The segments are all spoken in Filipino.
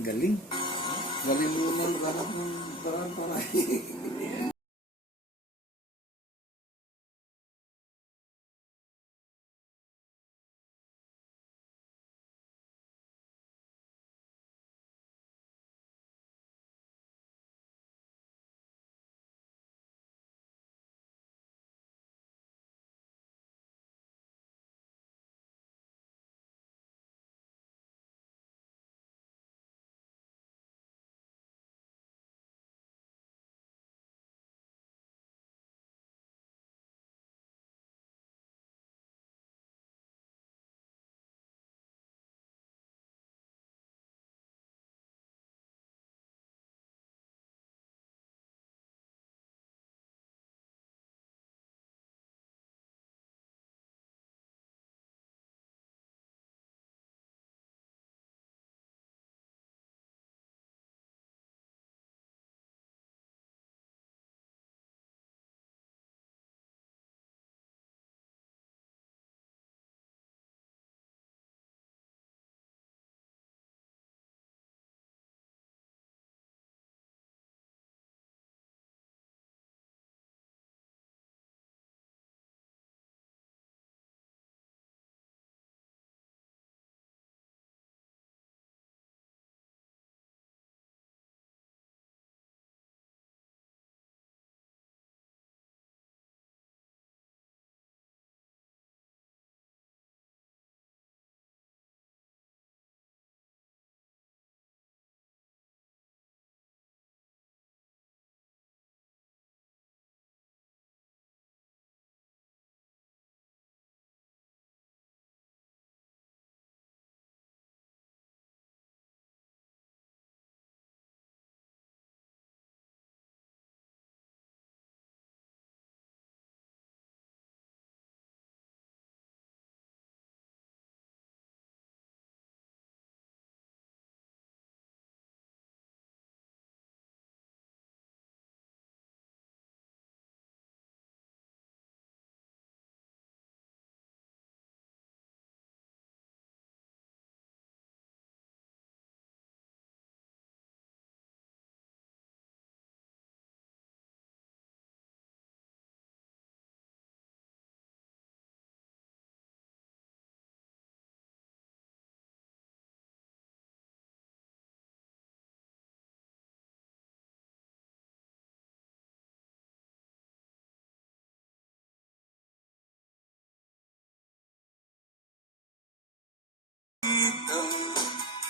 Galing. Galing mo na maghanap ng paraan para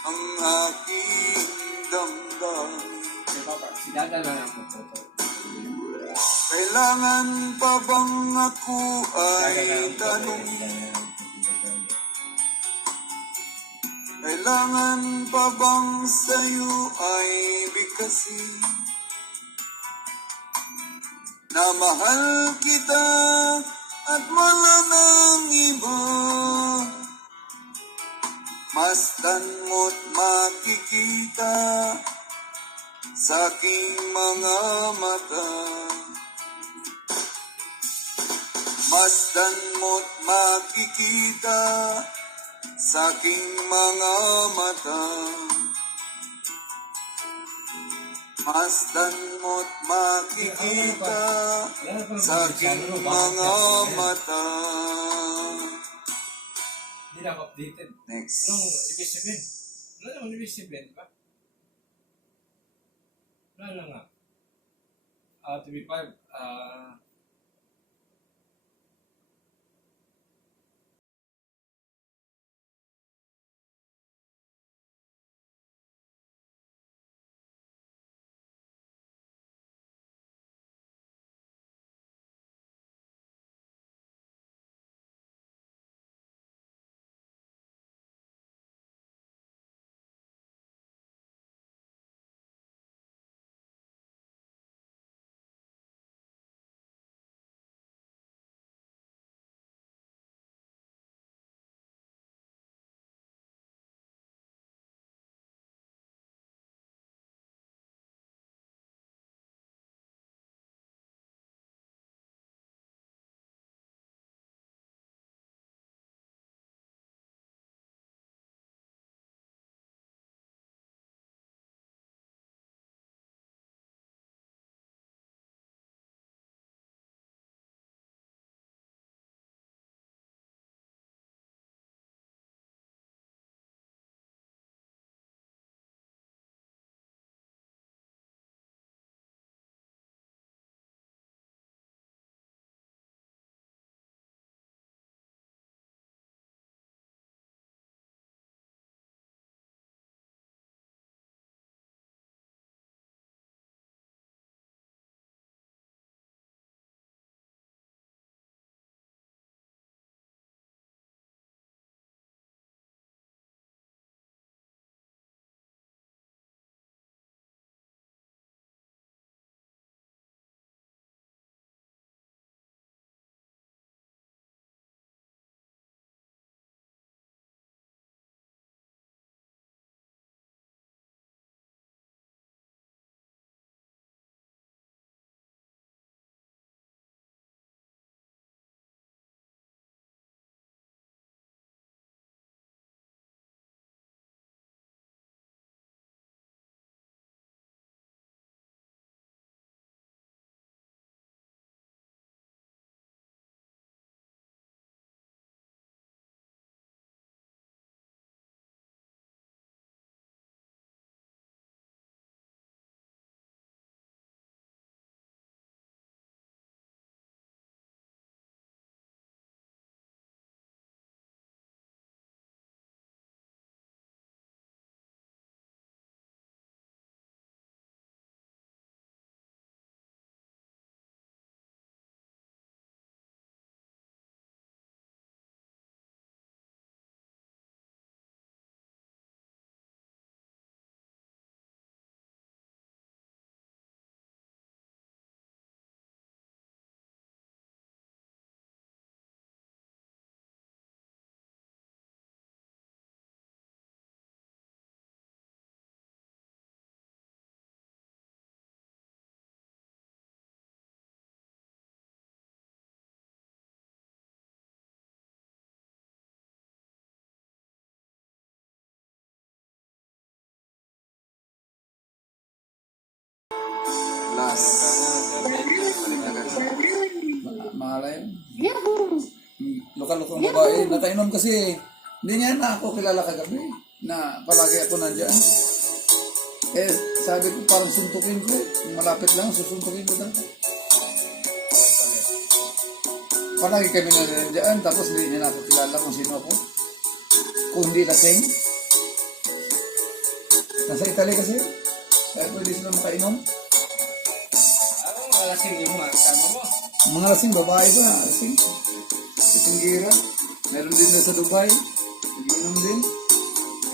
ang aking damdamin. Sidagan na lang po po. Kailangan pa bang ako ay tanungin? Kailangan pa bang sa'yo ay bigkasin? Na mahal kita at wala nang iba. Masdan mo't makikita sa aking mga mata. Masdan mo't makikita sa aking mga mata. Masdan mo't makikita sa aking mga mata. Hindi na ako updated. Next. Anong ibig sabihin? Ano naman ibig sabihin, di ba? Ano nga? To be 5, Malay. Yahoo! Lokal-lokal babae. Nakainom kasi. Hindi niya na ako kilala kagabi. Na palagi ako nandyan. Eh, sabi ko parang suntukin ko. Malapit lang, susuntukin ko na. Palagi kami nandiyan. Tapos hindi niya na ako kilala kung sino ako. Kung hindi lasing. Nasa Italy kasi. Kaya pwede sila makainom. Ano mga lasing yung mga kasama mo? Mga lasing, babae ba? Lasing. Lasing gira. Meron din na sa Dubai. Nagiinom din.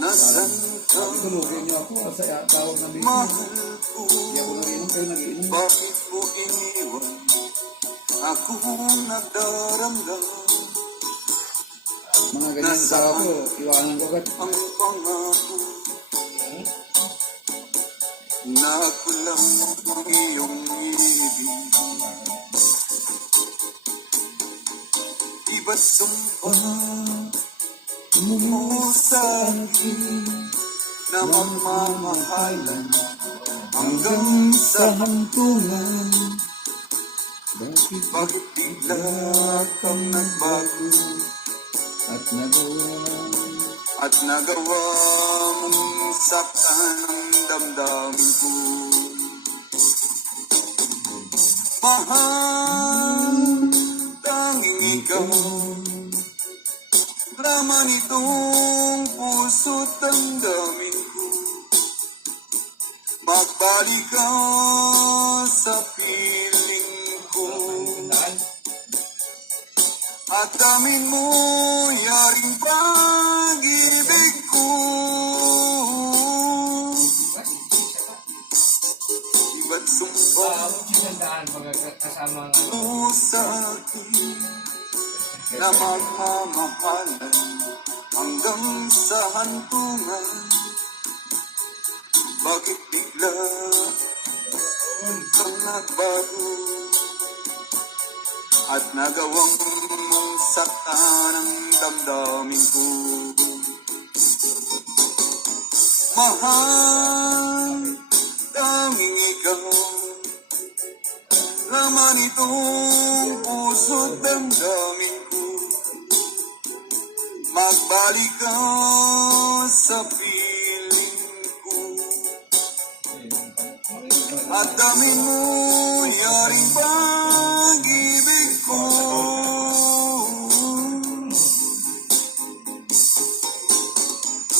Nasaan ka, Tulugin niyo ako. Sa tawag na business. mahal ko? Hindi ako nagiinom, kayo nagiinom. Bakit mo iniwan? Ako nagdaramdam. Mga ganyan sa ako. Iwanan ko agad. Ang pangako na ako lang ang iyong ibig. Di ba't sumpa mo sa akin na magmamahalan hanggang sa hantungan. Bakit bakit bigla kang nagbago at nagawa? at nagawa mong saktan ang damdamin ko? Mahal, tanging ikaw laman itong puso't damdamin ko. Magbalik ka sa piling ko at amin mo yaring pag-ibig ko. Iba't sumpa Sinandaan pag kasama nga. mo sa akin na magmamahalan hanggang sa hantungan. Bakit bigla kang nagbago at nagawang mong saktan ang damdamin ko? Mahal, tanging ikaw laman itong puso't damdamin ko. Magbalik ka sa piling ko at amin mo yaring pag-ibig ko.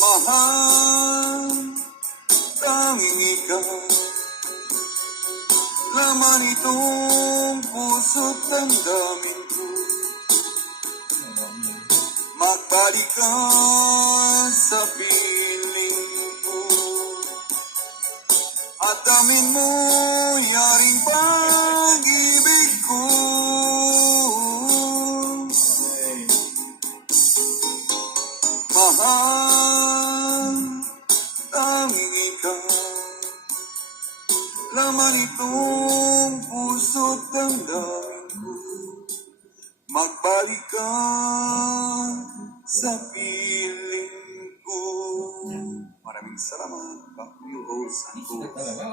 Mahal, tanging ikaw laman itong puso't damdamin ko. Magbalik ka sa piling ko at amin mo yaring pag-ibig ko. Mahal, tanging ikaw laman itong puso't damdamin ko. Magbalik ka sa piling ko. Maraming salamat, Bakuyo Rose and Rose. Talaga.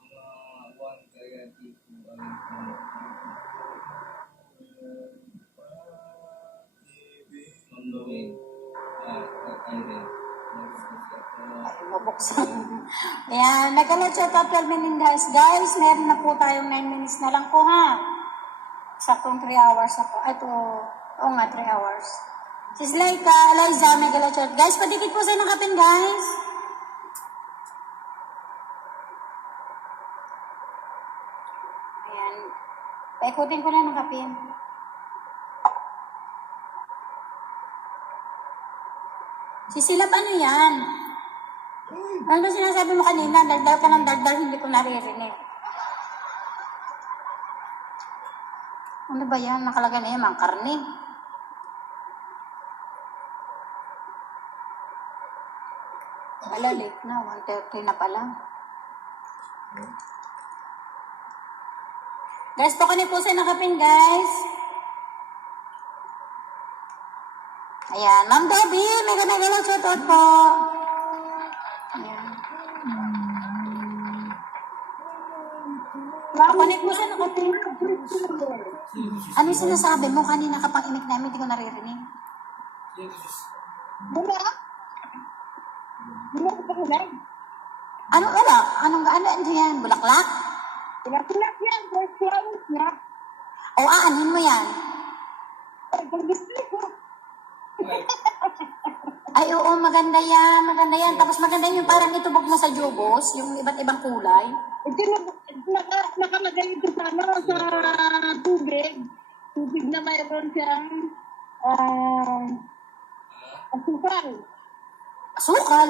Mga one kaya tipo Ay, mabuksan. Ayan, nagka-chat up 12 minutes guys. Meron na po tayong 9 minutes na lang po ha. Saktong 3 hours na po. Ito, oo nga, 3 hours. Sis Laika, Eliza, nagka-chat. Guys, padikit po sa ng kapin guys. Ayan. Paikutin ko na ng kapin. Sisilap, ano yan? Ano ba sinasabi mo kanina? Dagdal ka ng dagdal, hindi ko naririnig. Ano ba yan? Nakalagay na yan, mga karne. Wala, late na. 1:30 na pala. Guys, pakunin po sa nakapin, guys. Ayan, Ma'am Debbie, may ganagalang shoutout po. Ano yung sinasabi mo? Kanina kapag inik namin, hindi ko naririnig. Ano, wala? Ano yan? Bulaklak? Bulaklak yan, first flowers na. O aanin mo yan? Ay, oo, maganda yan, maganda yan. Tapos maganda yung parang itubog mo sa jugos, yung iba't ibang kulay. Ito nakalagay ito sa sa tubig. Tubig na mayroon siyang asukal. Asukal?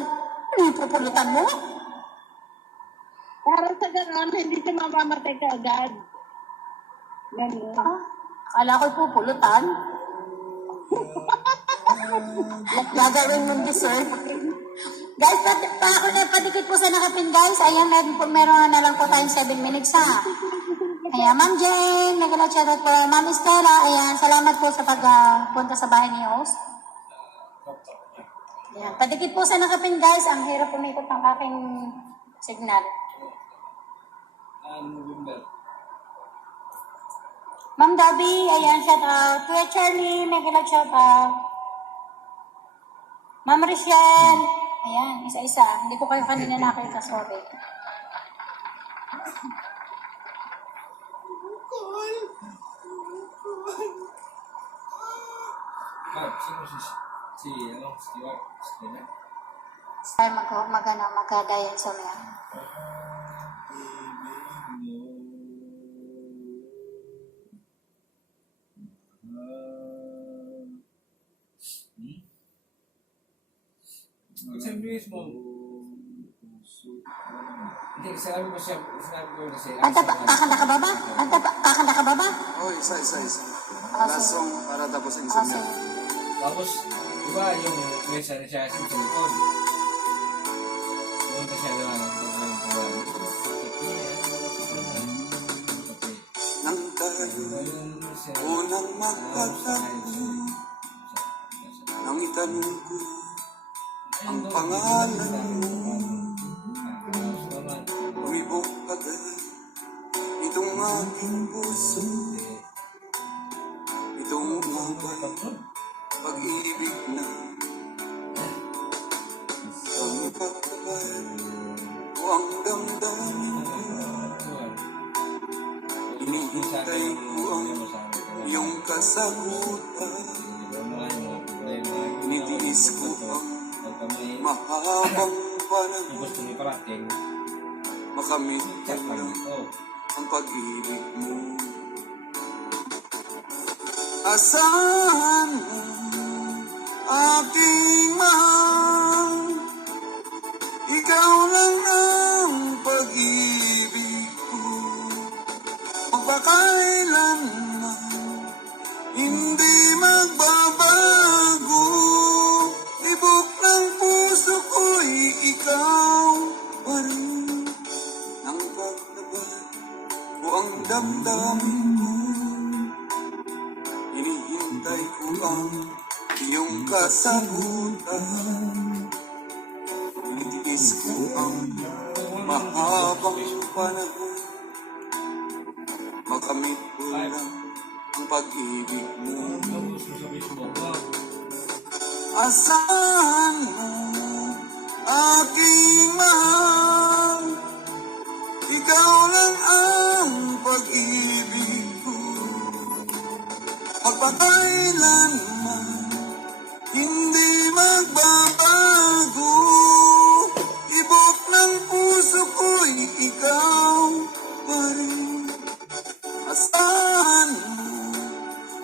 Ano yung pupulutan mo? Para sa gano'n, hindi siya mamamatay ka agad. Ganun. Ah, akala ko'y pupulutan. Gagawin mong dessert. Guys, padikit po sa nakapin, guys. Ayan, meron na lang po tayong 7 minutes, ha. Ayan, Ma'am Jane, nag-shoutout po. Ma'am Estela, ayan, salamat po sa pagpunta sa bahay ni host. Ayan, padikit po sa nakapin, guys. Ang hirap umikot ng aking signal. November. Ma'am Dobby, ayan, shoutout. Kuya Charlie, nag-shoutout. Ma'am Richelle, ayan, isa-isa. Hindi ko kayo kanina nakita, sorry. Sino si Stewart? Stewart? Ay, magkagaya sa mga. Sabi mo, hindi, sinabi ko kasi, Kakanda ka ba ba? Kakanda ka ba ba? Oh, isa. Ah, Last sige. song para tapos ang Ah, insomnia. sige. tapos, di ba yung mesa na siya sa likod? Pumunta siya doon. Nang tayo unang magkatabi, nang itanong ko ang pangalan mo, umibok agad itong aking puso. Itong umabay pag-ibig na ang pagkabay o ang damdamin ko. Hinihintay ko ang iyong kasagutan. Nitiis ko ang mahabang panahon. Gusto niyo parating. Makamit ko Check lang lang ito. ang pag-ibig mo. Asahan mo aking mahal, ikaw lang ang pag-ibig ko. Magpakailanman hindi magbabago, tibok ng puso ko'y ikaw pa rin. Nang pagtabay ko ang damdamin mo, hinihintay ko ang iyong kasagutan. Hinitiis ko ang mahabang panahon, makamit ko lang ang pag-ibig mo. Asahan mo aking mahal, ikaw lang ang pag-ibig ko. Magpakailanman hindi magbabago, ibok ng puso ko'y ikaw pa rin. Asahan mo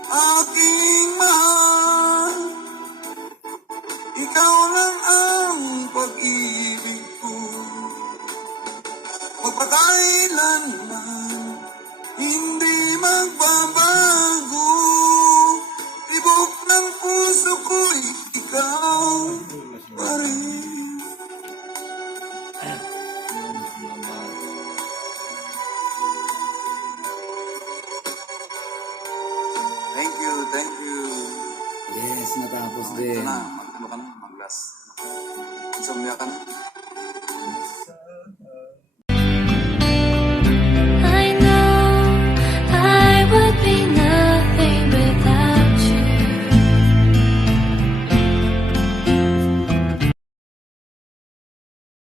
aking mahal, ikaw lang ang pag-ibig ko. Magpakailanman hindi magbabago, tibok ng puso ko'y ikaw pa rin. Thank you. Yes, natapos Ito din. na, mag-ano ka na, mag-last. Insomnia ka na.